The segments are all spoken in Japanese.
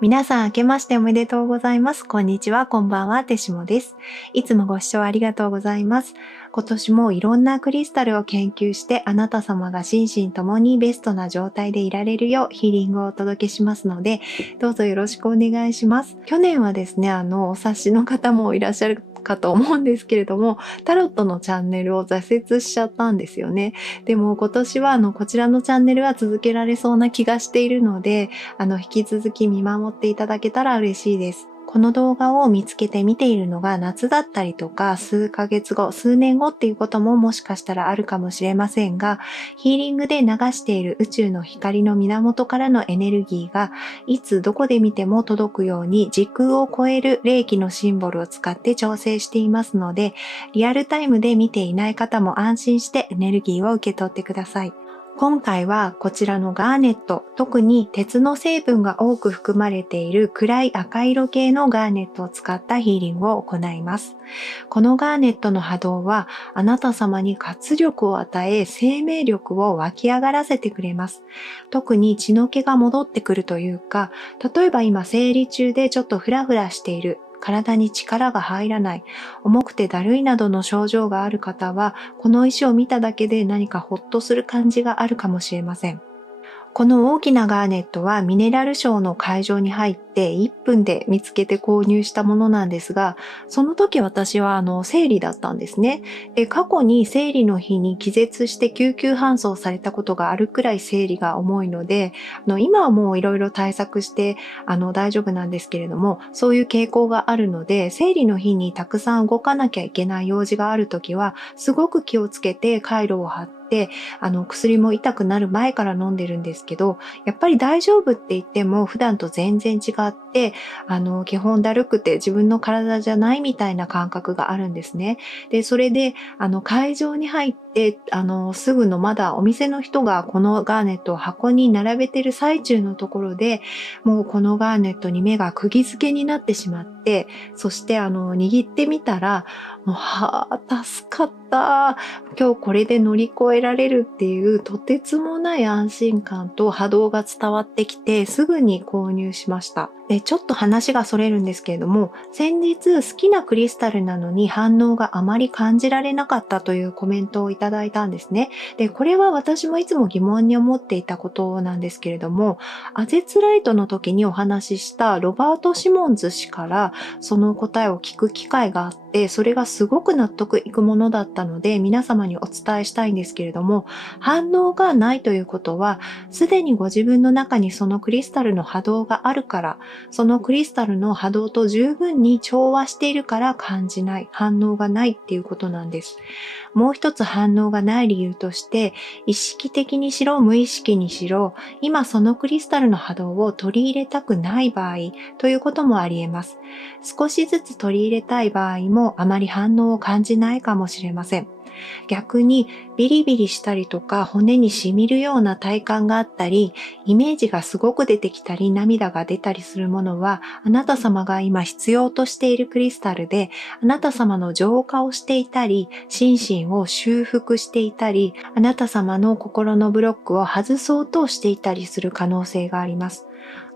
皆さん明けましておめでとうございます。こんにちは、こんばんは、てしもです。いつもご視聴ありがとうございます。今年もいろんなクリスタルを研究してあなた様が心身ともにベストな状態でいられるようヒーリングをお届けしますので、どうぞよろしくお願いします。去年はですね、お察しの方もいらっしゃるかと思うんですけれども、タロットのチャンネルを挫折しちゃったんですよね。でも今年はこちらのチャンネルは続けられそうな気がしているので、引き続き見守っていただけたら嬉しいです。この動画を見つけて見ているのが夏だったりとか数ヶ月後、数年後っていうことももしかしたらあるかもしれませんが、ヒーリングで流している宇宙の光の源からのエネルギーがいつどこで見ても届くように時空を超える霊気のシンボルを使って調整していますので、リアルタイムで見ていない方も安心してエネルギーを受け取ってください。今回はこちらのガーネット、特に鉄の成分が多く含まれている暗い赤色系のガーネットを使ったヒーリングを行います。このガーネットの波動はあなた様に活力を与え、生命力を湧き上がらせてくれます。特に血の気が戻ってくるというか、例えば今生理中でちょっとフラフラしている、体に力が入らない、重くてだるいなどの症状がある方は、この石を見ただけで何かほっとする感じがあるかもしれません。この大きなガーネットはミネラルショーの会場に入って1分で見つけて購入したものなんですが、その時私は生理だったんですね。で、過去に生理の日に気絶して救急搬送されたことがあるくらい生理が重いので、今はもういろいろ対策して大丈夫なんですけれども、そういう傾向があるので、生理の日にたくさん動かなきゃいけない用事がある時は、すごく気をつけて回路を張って、薬も痛くなる前から飲んでるんですけど、やっぱり大丈夫って言っても普段と全然違って、基本だるくて自分の体じゃないみたいな感覚があるんですね。で、それで、会場に入って、すぐのまだお店の人がこのガーネットを箱に並べてる最中のところで、もうこのガーネットに目が釘付けになってしまって、そして握ってみたら、もう助かった。今日これで乗り越えられるっていうとてつもない安心感と波動が伝わってきてすぐに購入しました。で、ちょっと話がそれるんですけれども、先日好きなクリスタルなのに反応があまり感じられなかったというコメントをいただいたんですね。で、これは私もいつも疑問に思っていたことなんですけれども、アゼツライトの時にお話ししたロバート・シモンズ氏からその答えを聞く機会があって、それがすごく納得いくものだったので皆様にお伝えしたいんですけれども、反応がないということは、すでにご自分の中にそのクリスタルの波動があるから、そのクリスタルの波動と十分に調和しているから感じない、反応がないっていうことなんです。もう一つ反応がない理由として、意識的にしろ無意識にしろ、今そのクリスタルの波動を取り入れたくない場合ということもあり得ます。少しずつ取り入れたい場合もあまり反応を感じないかもしれません。逆にビリビリしたりとか骨に染みるような体感があったり、イメージがすごく出てきたり涙が出たりするものは、あなた様が今必要としているクリスタルで、あなた様の浄化をしていたり、心身を修復していたり、あなた様の心のブロックを外そうとしていたりする可能性があります。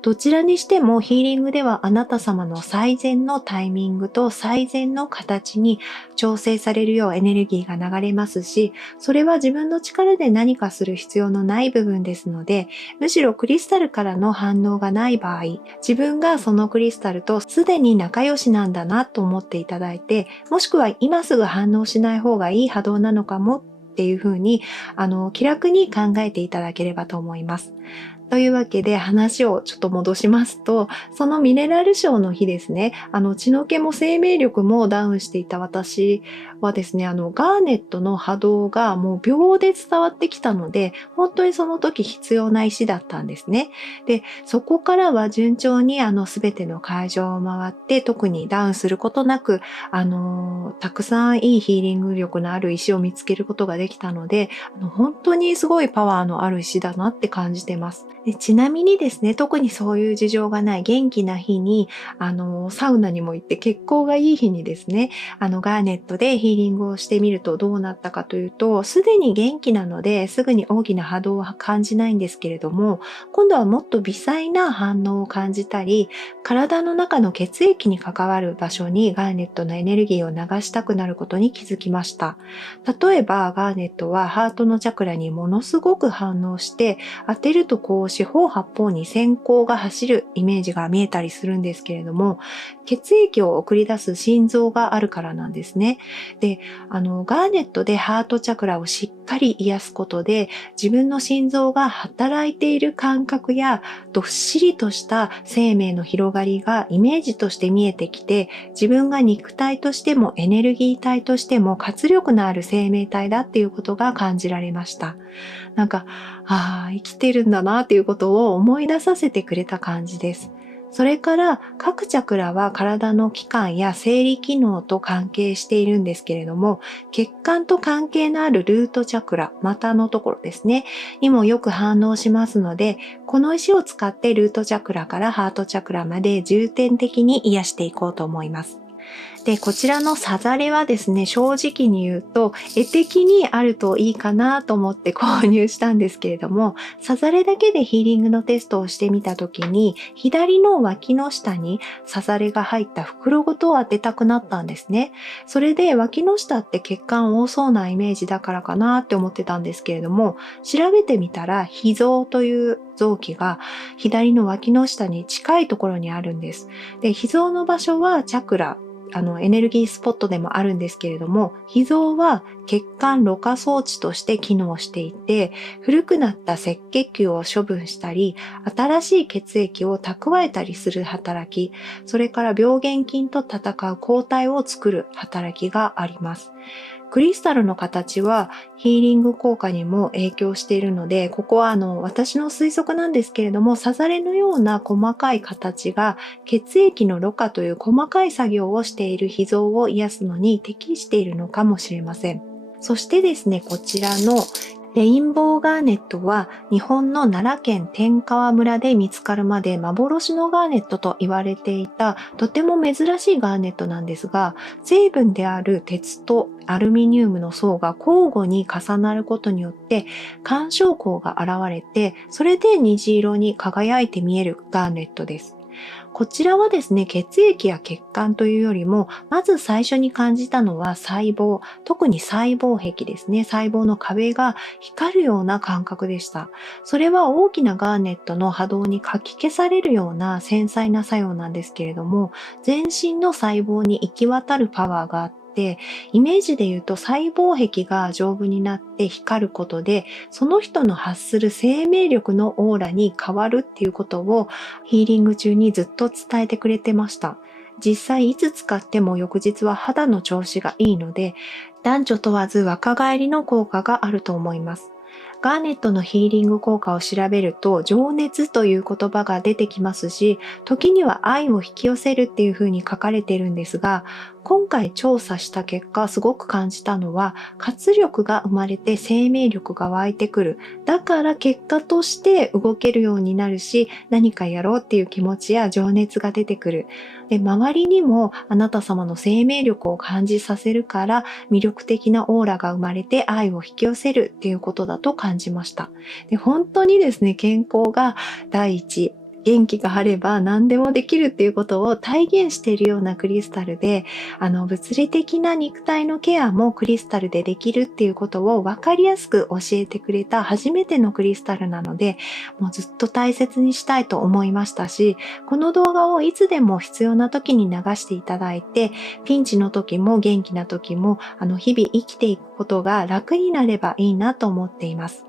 どちらにしてもヒーリングではあなた様の最善のタイミングと最善の形に調整されるようエネルギーが流れますし、それは自分の力で何かする必要のない部分ですので、むしろクリスタルからの反応がない場合、自分がそのクリスタルとすでに仲良しなんだなと思っていただいて、もしくは今すぐ反応しない方がいい波動なのかもっていうふうに、気楽に考えていただければと思います。というわけで話をちょっと戻しますと、そのミネラルショーの日ですね、血の気も生命力もダウンしていた私はですね、ガーネットの波動がもう秒で伝わってきたので、本当にその時必要な石だったんですね。で、そこからは順調にすべての会場を回って、特にダウンすることなく、たくさんいいヒーリング力のある石を見つけることができたので、本当にすごいパワーのある石だなって感じてます。でちなみにですね、特にそういう事情がない元気な日に、サウナにも行って血行がいい日にですね、ガーネットでヒーリングをしてみるとどうなったかというと、すでに元気なのですぐに大きな波動は感じないんですけれども、今度はもっと微細な反応を感じたり、体の中の血液に関わる場所にガーネットのエネルギーを流したくなることに気づきました。例えば、ガーネットはハートのチャクラにものすごく反応して、当てると四方八方に閃光が走るイメージが見えたりするんですけれども、血液を送り出す心臓があるからなんですね。で、ガーネットでハートチャクラをしっかり癒すことで、自分の心臓が働いている感覚や、どっしりとした生命の広がりがイメージとして見えてきて、自分が肉体としてもエネルギー体としても活力のある生命体だっていうことが感じられました。なんか、生きてるんだなっていうことを思い出させてくれた感じです。それから各チャクラは体の器官や生理機能と関係しているんですけれども、血管と関係のあるルートチャクラ、股のところですね、にもよく反応しますので、この石を使ってルートチャクラからハートチャクラまで重点的に癒していこうと思います。で、こちらのさざれはですね、正直に言うと、絵的にあるといいかなと思って購入したんですけれども、さざれだけでヒーリングのテストをしてみたときに、左の脇の下にさざれが入った袋ごとを当てたくなったんですね。それで脇の下って血管多そうなイメージだからかなって思ってたんですけれども、調べてみたら、脾臓という臓器が左の脇の下に近いところにあるんです。で、脾臓の場所はチャクラ、エネルギースポットでもあるんですけれども、脾臓は血管ろ過装置として機能していて、古くなった赤血球を処分したり、新しい血液を蓄えたりする働き、それから病原菌と戦う抗体を作る働きがあります。クリスタルの形はヒーリング効果にも影響しているので、ここは私の推測なんですけれども、さざれのような細かい形が血液のろ過という細かい作業をしている脾臓を癒すのに適しているのかもしれません。そしてですね、こちらのレインボーガーネットは日本の奈良県天川村で見つかるまで幻のガーネットと言われていたとても珍しいガーネットなんですが、成分である鉄とアルミニウムの層が交互に重なることによって干渉光が現れて、それで虹色に輝いて見えるガーネットです。こちらはですね、血液や血管というよりも、まず最初に感じたのは細胞、特に細胞壁ですね。細胞の壁が光るような感覚でした。それは大きなガーネットの波動にかき消されるような繊細な作用なんですけれども、全身の細胞に行き渡るパワーがあって、イメージで言うと細胞壁が丈夫になって光ることで、その人の発する生命力のオーラに変わるっていうことをヒーリング中にずっと伝えてくれてました。実際いつ使っても翌日は肌の調子がいいので、男女問わず若返りの効果があると思います。ガーネットのヒーリング効果を調べると、情熱という言葉が出てきますし、時には愛を引き寄せるっていう風に書かれているんですが、今回調査した結果すごく感じたのは、活力が生まれて生命力が湧いてくる。だから結果として動けるようになるし、何かやろうっていう気持ちや情熱が出てくる。で、周りにもあなた様の生命力を感じさせるから、魅力的なオーラが生まれて愛を引き寄せるっていうことだと感じました。で、本当にですね、健康が第一、元気があれば何でもできるっていうことを体現しているようなクリスタルで、物理的な肉体のケアもクリスタルでできるっていうことを分かりやすく教えてくれた初めてのクリスタルなので、もうずっと大切にしたいと思いましたし、この動画をいつでも必要な時に流していただいて、ピンチの時も元気な時も、日々生きていくことが楽になればいいなと思っています。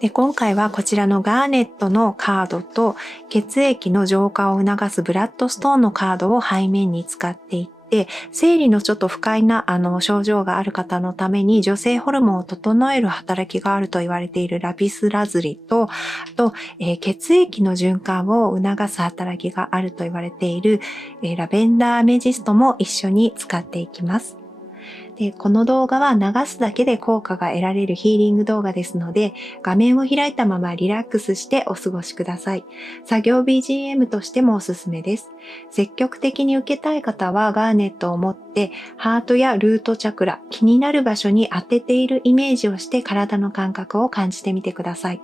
で、今回はこちらのガーネットのカードと血液の浄化を促すブラッドストーンのカードを背面に使っていって、生理のちょっと不快な症状がある方のために女性ホルモンを整える働きがあると言われているラピスラズリと、あと、血液の循環を促す働きがあると言われている、ラベンダーアメジストも一緒に使っていきます。で、この動画は流すだけで効果が得られるヒーリング動画ですので、画面を開いたままリラックスしてお過ごしください。作業 BGM としてもおすすめです。積極的に受けたい方はガーネットを持ってハートやルートチャクラ、気になる場所に当てているイメージをして体の感覚を感じてみてください。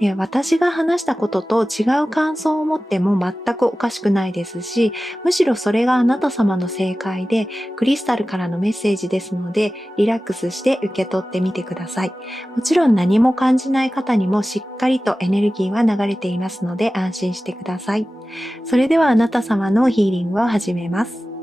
で、私が話したことと違う感想を持っても全くおかしくないですし、むしろそれがあなた様の正解で、クリスタルからのメッセージですので、リラックスして受け取ってみてください。もちろん何も感じない方にもしっかりとエネルギーは流れていますので安心してください。それではあなた様のヒーリングを始めます。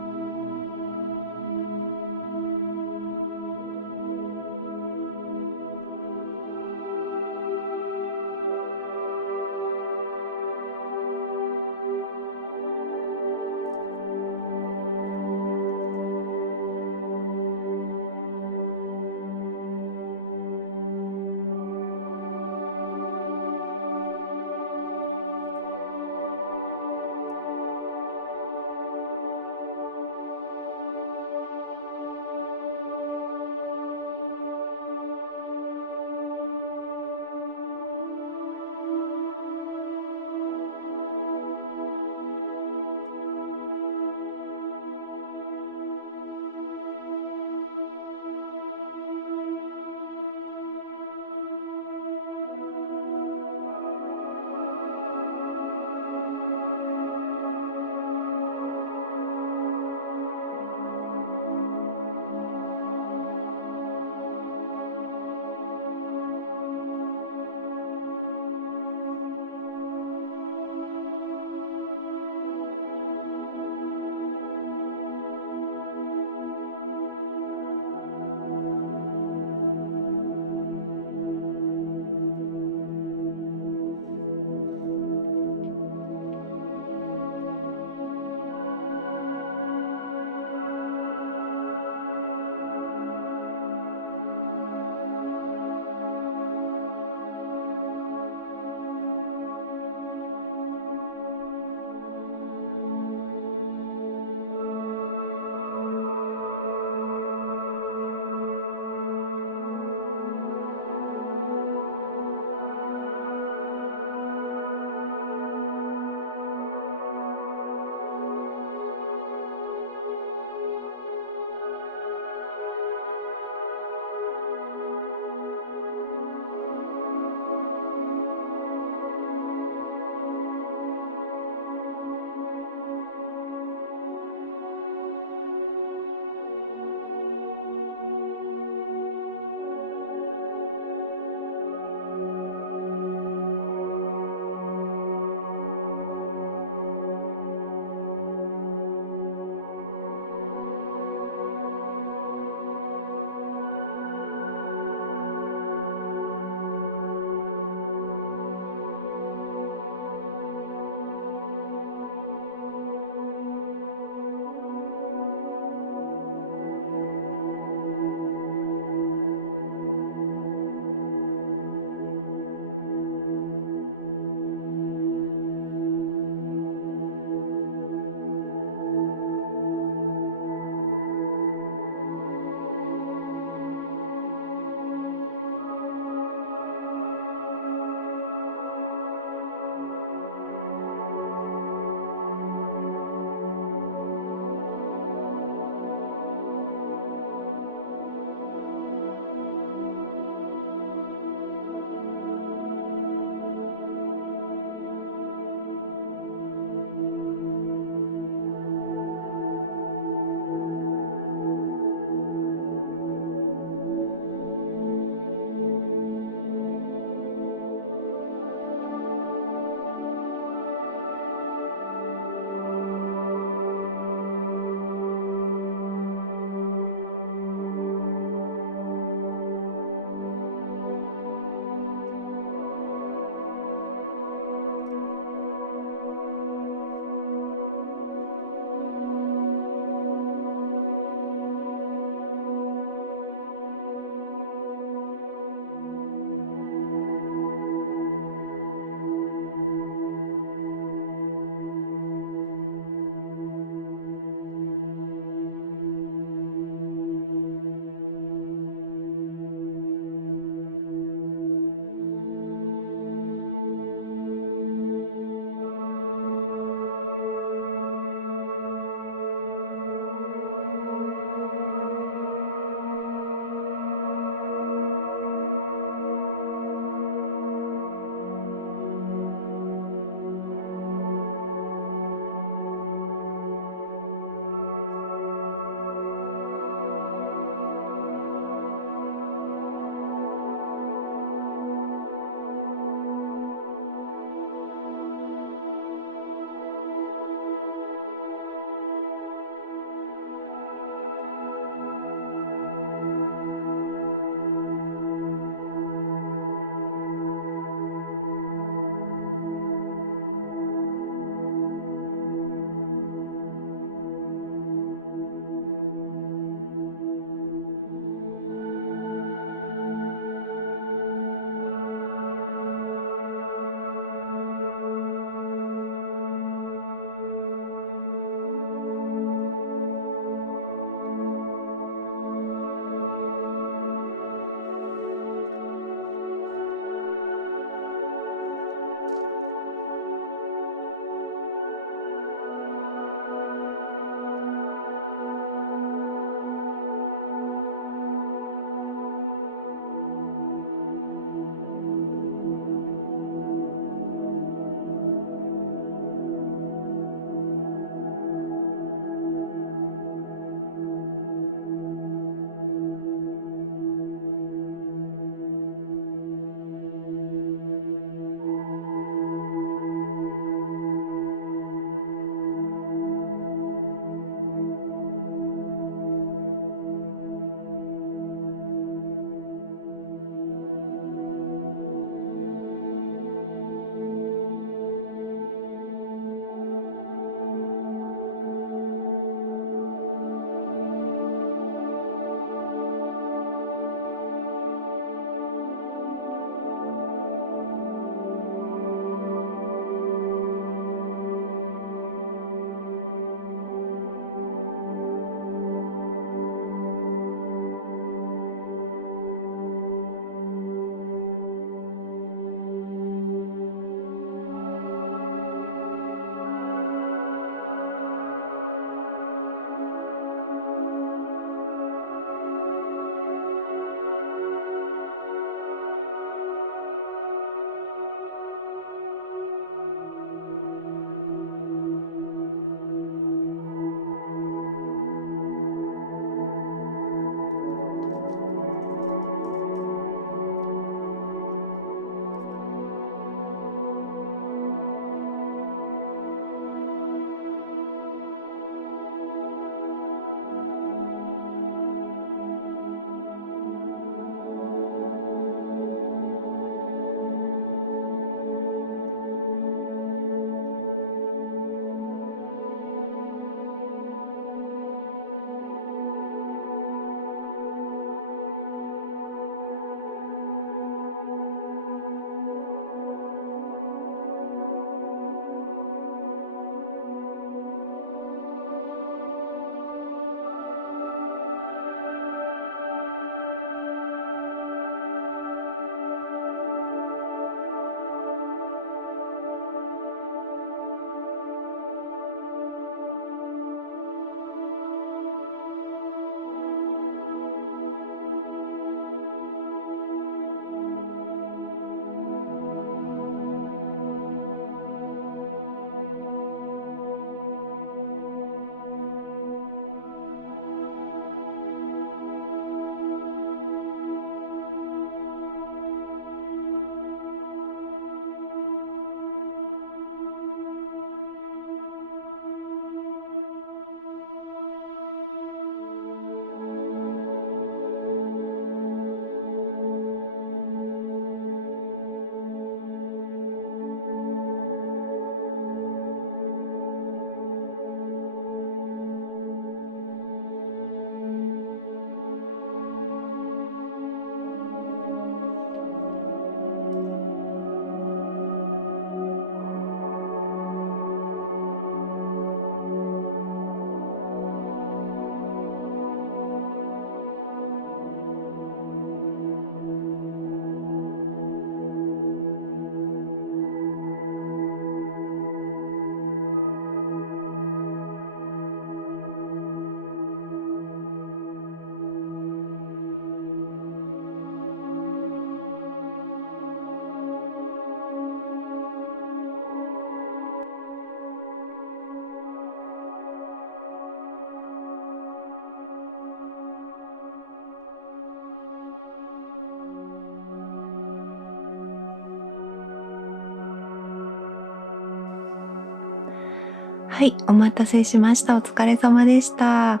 はい、お待たせしました。お疲れ様でした。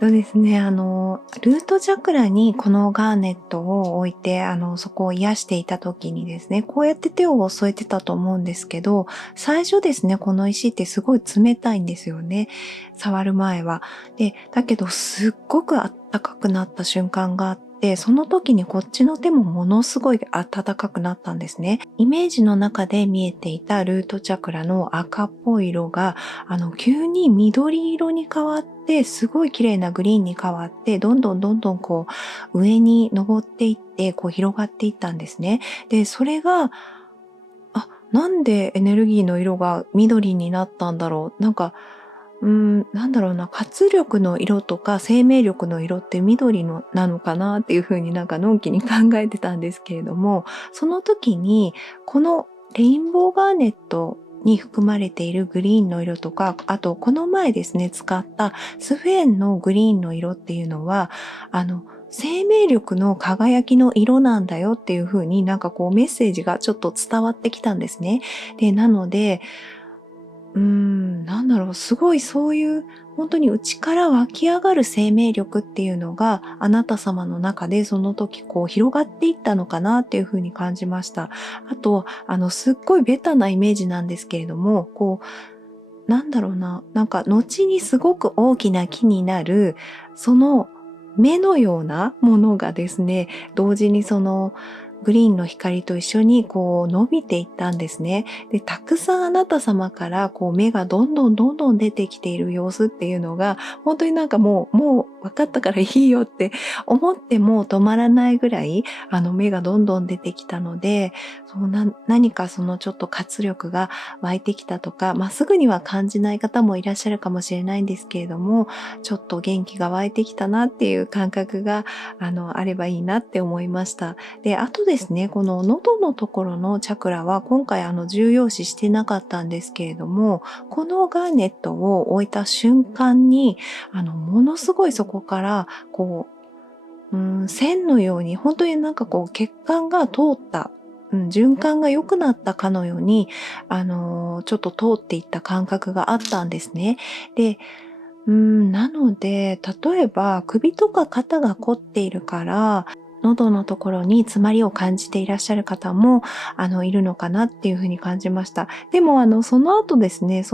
ですね、ルートチャクラにこのガーネットを置いて、そこを癒していた時にですね、こうやって手を添えてたと思うんですけど、最初ですね、この石ってすごい冷たいんですよね。触る前は。で、だけどすっごく暖かくなった瞬間があって、その時にこっちの手もものすごい暖かくなったんですね。イメージの中で見えていたルートチャクラの赤っぽい色が、急に緑色に変わって、すごい綺麗なグリーンに変わって、どんどんどんどんこう、上に登っていって、こう広がっていったんですね。で、それが、なんでエネルギーの色が緑になったんだろう。なんだろうな、活力の色とか生命力の色って緑のなのかなっていうふうにのんきに考えてたんですけれども、その時にこのレインボーガーネットに含まれているグリーンの色とか、あとこの前ですね、使ったスフェーンのグリーンの色っていうのは、生命力の輝きの色なんだよっていうふうにメッセージがちょっと伝わってきたんですね。で、なので、すごいそういう本当に内から湧き上がる生命力っていうのがあなた様の中でその時こう広がっていったのかなっていうふうに感じました。あと、すっごいベタなイメージなんですけれども、後にすごく大きな木になる、その芽のようなものがですね、同時にそのグリーンの光と一緒にこう伸びていったんですね。で、たくさんあなた様からこう芽がどんどんどんどん出てきている様子っていうのが、本当にもう分かったからいいよって思っても止まらないぐらい、芽がどんどん出てきたので、何かそのちょっと活力が湧いてきたとか、すぐには感じない方もいらっしゃるかもしれないんですけれども、ちょっと元気が湧いてきたなっていう感覚が、あればいいなって思いました。で、あとですね、この喉のところのチャクラは今回重要視してなかったんですけれども、このガーネットを置いた瞬間に、ものすごいそこから、線のように、本当に血管が通った、循環が良くなったかのように、ちょっと通っていった感覚があったんですね。で、なので、例えば首とか肩が凝っているから、喉のところに詰まりを感じていらっしゃる方も、いるのかなっていうふうに感じました。でも、その後ですね、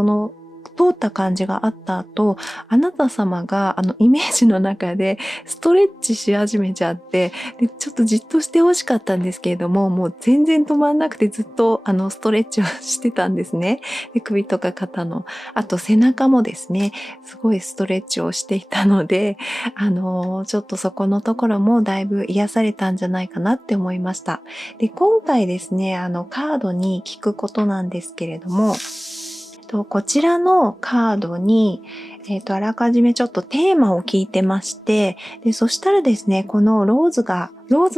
通った感じがあった後、あなた様が、イメージの中でストレッチし始めちゃって、で、ちょっとじっとしてほしかったんですけれども、もう全然止まんなくてずっと、ストレッチをしてたんですね。で、首とか肩の、あと背中もですね、すごいストレッチをしていたので、ちょっとそこのところもだいぶ癒されたんじゃないかなって思いました。で、今回ですね、カードに聞くことなんですけれども、こちらのカードに、あらかじめちょっとテーマを聞いてまして、で、そしたらですね、このローズ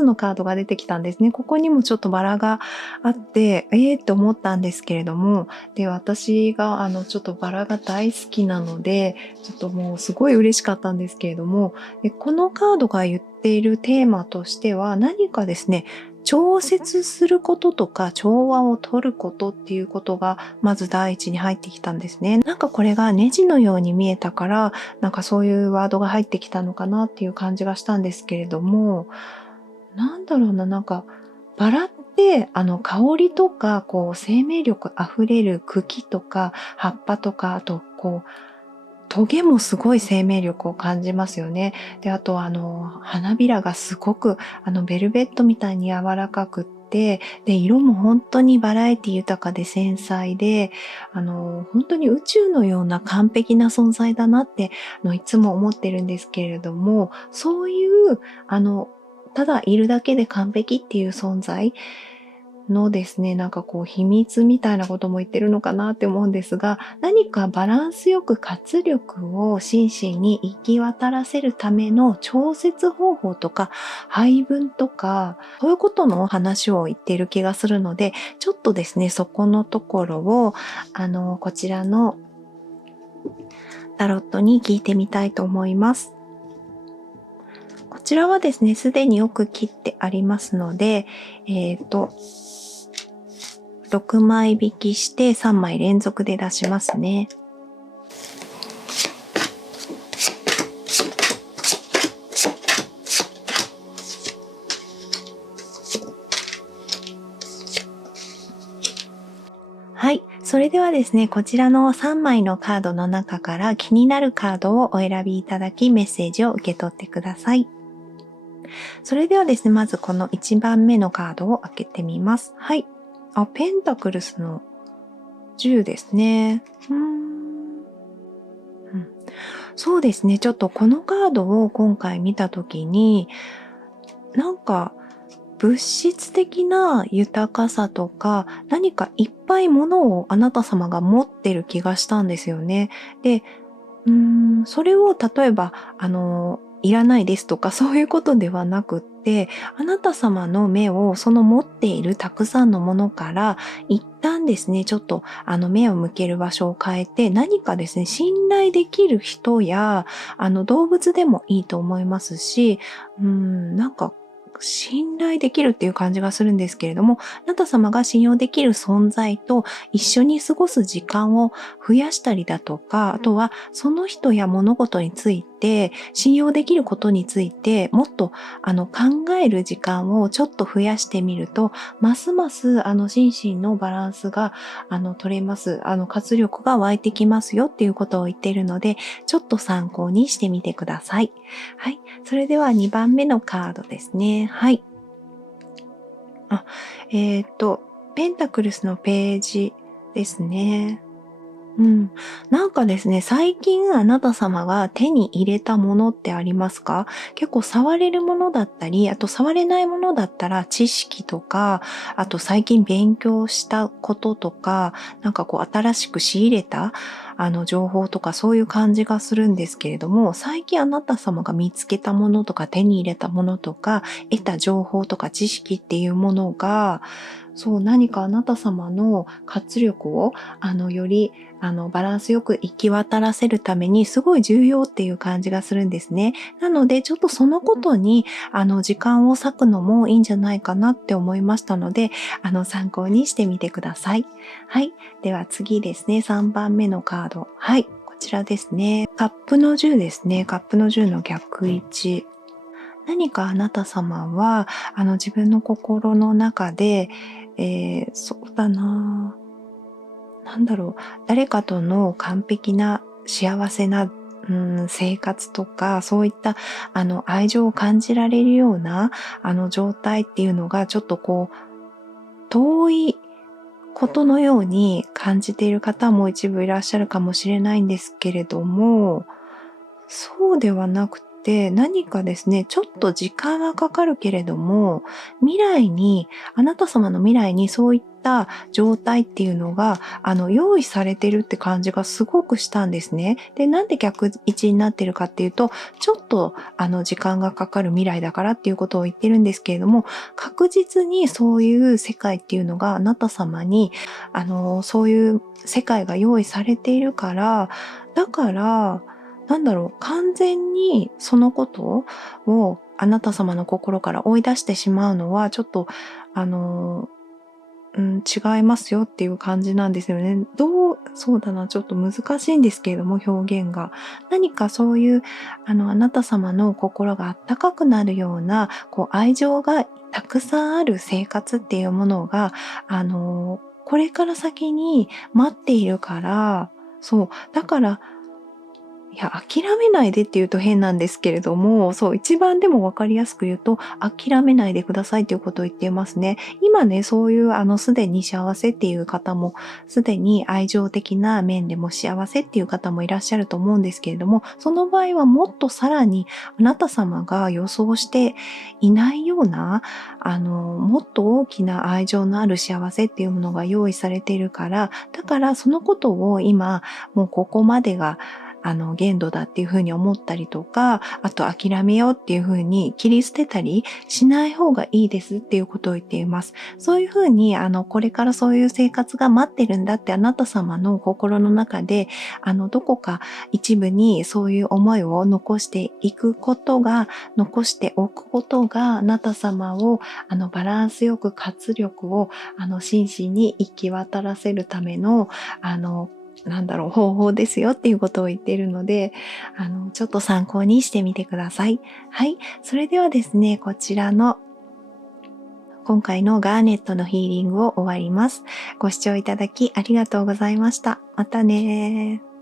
のカードが出てきたんですね。ここにもちょっとバラがあって、って思ったんですけれども、で、私がちょっとバラが大好きなので、ちょっともうすごい嬉しかったんですけれども、で、このカードが言っているテーマとしては、何かですね、調節することとか調和を取ることっていうことがまず第一に入ってきたんですね。これがネジのように見えたから、そういうワードが入ってきたのかなっていう感じがしたんですけれども、バラって香りとか生命力あふれる茎とか葉っぱとか、あとトゲもすごい生命力を感じますよね。で、あと花びらがすごくベルベットみたいに柔らかくって、で、色も本当にバラエティ豊かで繊細で、本当に宇宙のような完璧な存在だなって、いつも思ってるんですけれども、そういう、ただいるだけで完璧っていう存在のですね、秘密みたいなことも言ってるのかなって思うんですが、何かバランスよく活力を心身に行き渡らせるための調節方法とか配分とか、そういうことの話を言っている気がするので、ちょっとですね、そこのところを、こちらのタロットに聞いてみたいと思います。こちらはですね、すでによく切ってありますので、6枚引きして3枚連続で出しますね。それではですね、こちらの3枚のカードの中から気になるカードをお選びいただき、メッセージを受け取ってください。それではですね、まずこの1番目のカードを開けてみます。はい。ペンタクルスの10ですね。そうですね。ちょっとこのカードを今回見たときに、なんか物質的な豊かさとか、何かいっぱいものをあなた様が持ってる気がしたんですよね。で、それを例えば、いらないですとかそういうことではなくって、あなた様の目をその持っているたくさんのものから一旦ですね、ちょっと目を向ける場所を変えて、何かですね、信頼できる人や、動物でもいいと思いますし、なんか信頼できるっていう感じがするんですけれども、あなた様が信用できる存在と一緒に過ごす時間を増やしたりだとか、あとはその人や物事について、信用できることについてもっと考える時間をちょっと増やしてみると、ますます心身のバランスが取れます。活力が湧いてきますよっていうことを言っているので、ちょっと参考にしてみてください。はい。それでは2番目のカードですね。はい。ペンタクルスのページですね。なんかですね、最近あなた様が手に入れたものってありますか？結構触れるものだったり、あと触れないものだったら知識とか、あと最近勉強したこととか、なんかこう新しく仕入れた情報とかそういう感じがするんですけれども、最近あなた様が見つけたものとか手に入れたものとか、得た情報とか知識っていうものが、そう、何かあなた様の活力を、より、バランスよく行き渡らせるためにすごい重要っていう感じがするんですね。なので、ちょっとそのことに、時間を割くのもいいんじゃないかなって思いましたので、参考にしてみてください。はい。では次ですね、3番目のカード。はい。こちらですね。カップの10ですね。カップの10の逆位置。何かあなた様は、自分の心の中で、そうだな、なんだろう、誰かとの完璧な幸せな、生活とか、そういった愛情を感じられるような状態っていうのがちょっとこう遠いことのように感じている方も一部いらっしゃるかもしれないんですけれども、そうではなくて、何かですね、ちょっと時間はかかるけれども、未来に、あなた様の未来にそういった状態っていうのが、用意されてるって感じがすごくしたんですね。で、なんで逆位置になってるかっていうと、ちょっと、時間がかかる未来だからっていうことを言ってるんですけれども、確実にそういう世界っていうのがあなた様に、そういう世界が用意されているから、だから、完全にそのことをあなた様の心から追い出してしまうのは、ちょっと、あの、違いますよっていう感じなんですよね。そうだな、ちょっと難しいんですけれども、表現が。何かそういう、あなた様の心があったかくなるような、こう、愛情がたくさんある生活っていうものが、これから先に待っているから、そう、だから、いや、諦めないでって言うと変なんですけれども、そう、一番でもわかりやすく言うと、諦めないでくださいということを言っていますね。今ね、そういうすでに幸せっていう方も、すでに愛情的な面でも幸せっていう方もいらっしゃると思うんですけれども、その場合はもっとさらにあなた様が予想していないような、もっと大きな愛情のある幸せっていうものが用意されているから、だからそのことを今、もうここまでが限度だっていうふうに思ったりとか、あと諦めようっていうふうに切り捨てたりしない方がいいですっていうことを言っています。そういうふうに、これからそういう生活が待ってるんだってあなた様の心の中で、どこか一部にそういう思いを残しておくことが、あなた様を、バランスよく活力を、心身に行き渡らせるための、方法ですよっていうことを言っているので、ちょっと参考にしてみてください。はい。それではですね、こちらの今回のガーネットのヒーリングを終わります。ご視聴いただきありがとうございました。またね。